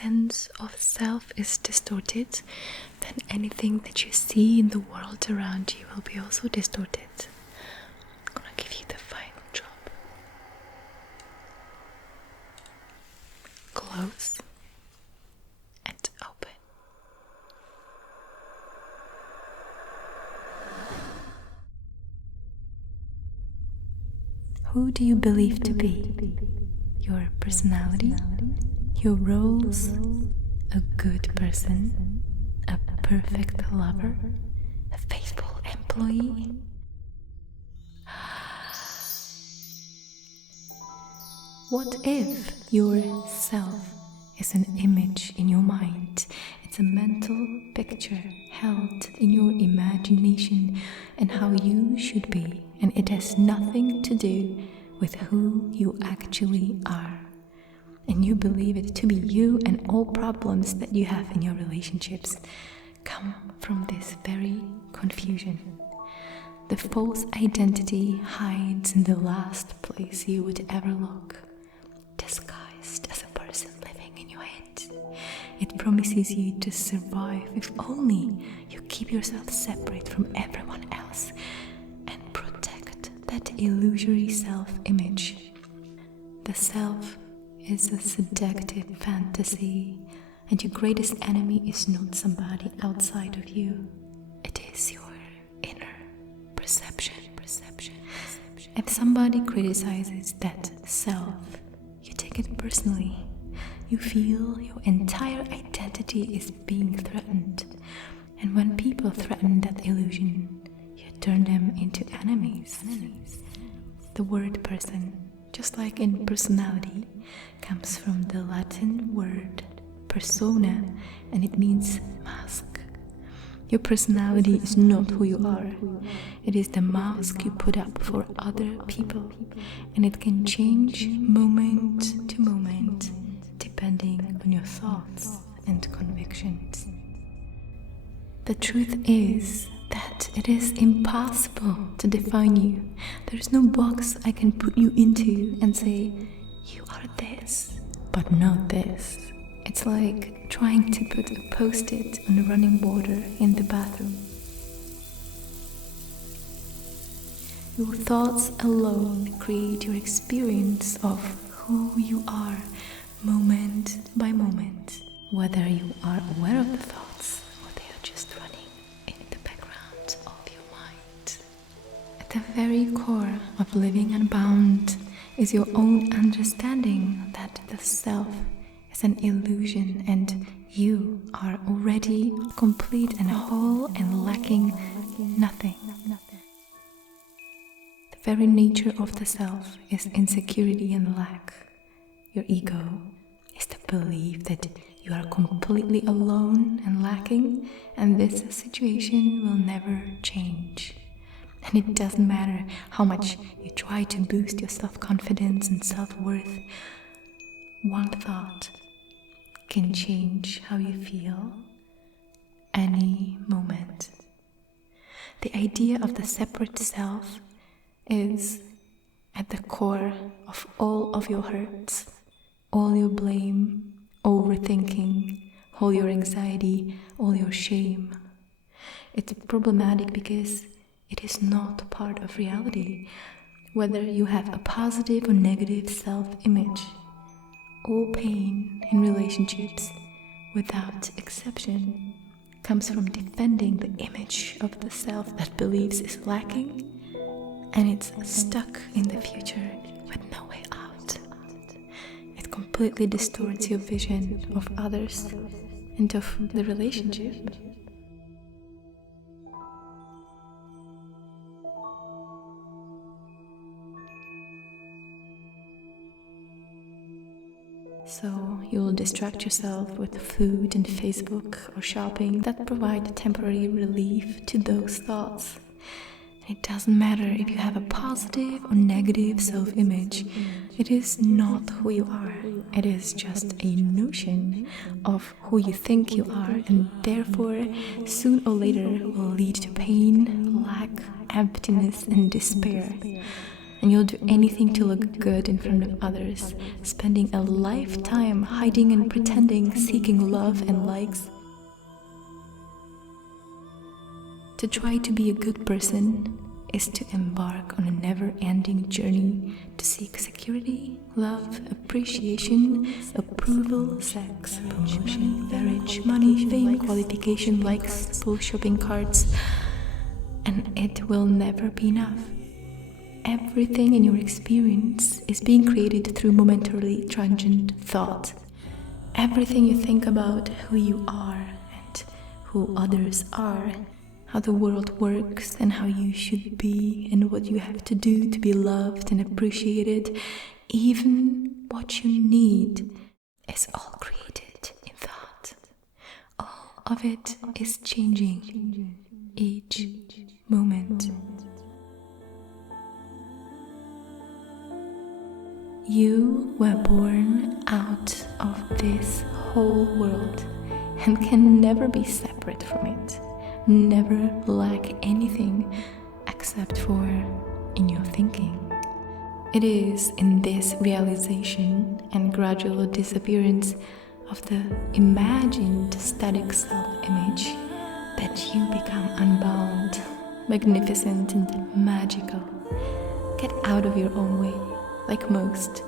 sense of self is distorted, then anything that you see in the world around you will be also distorted. I'm gonna give you the final drop. Close and open. Who do you believe to be? Your personality? Your roles? A good person? A perfect lover? A faithful employee? What if your self is an image in your mind? It's a mental picture held in your imagination and how you should be, and it has nothing to do with who you actually are. And you believe it to be you, and all problems that you have in your relationships come from this very confusion. The false identity hides in the last place you would ever look, disguised as a person living in your head. It promises you to survive if only you keep yourself separate from everyone else and protect that illusory self-image. The self is a seductive fantasy, and your greatest enemy is not somebody outside of you. It is your inner perception. If somebody criticizes that self, you take it personally. You feel your entire identity is being threatened. And when people threaten that illusion, you turn them into enemies. The word person, just like in personality, comes from the Latin word persona, and it means mask. Your personality is not who you are. It is the mask you put up for other people, and it can change moment to moment depending on your thoughts and convictions. The truth is that it is impossible to define you. There is no box I can put you into and say, you are this, but not this. It's like trying to put a post-it on running water in the bathroom. Your thoughts alone create your experience of who you are, moment by moment, whether you are aware of the thoughts or they are just running in the background of your mind. At the very core of living unbound is your own understanding that the self is an illusion and you are already complete and whole and lacking nothing. The very nature of the self is insecurity and lack. Your ego is the belief that you are completely alone and lacking, and this situation will never change. And it doesn't matter how much you try to boost your self-confidence and self-worth. One thought can change how you feel any moment. The idea of the separate self is at the core of all of your hurts, all your blame, overthinking, all your anxiety, all your shame. It's problematic because it is not part of reality, whether you have a positive or negative self-image. All pain in relationships, without exception, comes from defending the image of the self that believes is lacking, and it's stuck in the future with no way out. It completely distorts your vision of others and of the relationship. So you'll distract yourself with food and Facebook or shopping that provide temporary relief to those thoughts. It doesn't matter if you have a positive or negative self-image. It is not who you are. It is just a notion of who you think you are, and therefore soon or later will lead to pain, lack, emptiness and despair. and you'll do anything to look good in front of others, spending a lifetime hiding and pretending, seeking love and likes. To try to be a good person is to embark on a never-ending journey to seek security, love, appreciation, approval, sex, promotion, marriage, money, fame, qualification, likes, full shopping carts, and it will never be enough. Everything in your experience is being created through momentarily transient thought. Everything you think about who you are and who others are, how the world works and how you should be and what you have to do to be loved and appreciated, even what you need, is all created in thought. All of it is changing each moment. You were born out of this whole world and can never be separate from it. Never lack anything except for in your thinking. It is in this realization and gradual disappearance of the imagined static self-image that you become unbound, magnificent and magical. Get out of your own way. Like most,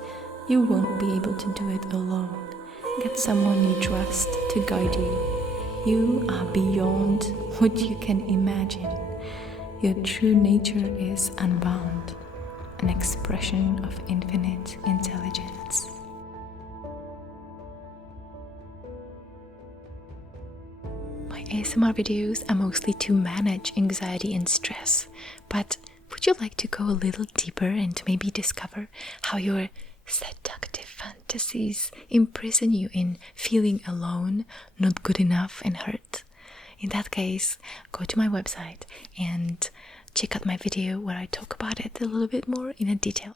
you won't be able to do it alone. Get someone you trust to guide you. You are beyond what you can imagine. Your true nature is unbound, an expression of infinite intelligence. My ASMR videos are mostly to manage anxiety and stress, but would you like to go a little deeper and maybe discover how your seductive fantasies imprison you in feeling alone, not good enough, and hurt? In that case, go to my website and check out my video where I talk about it a little bit more in a detail.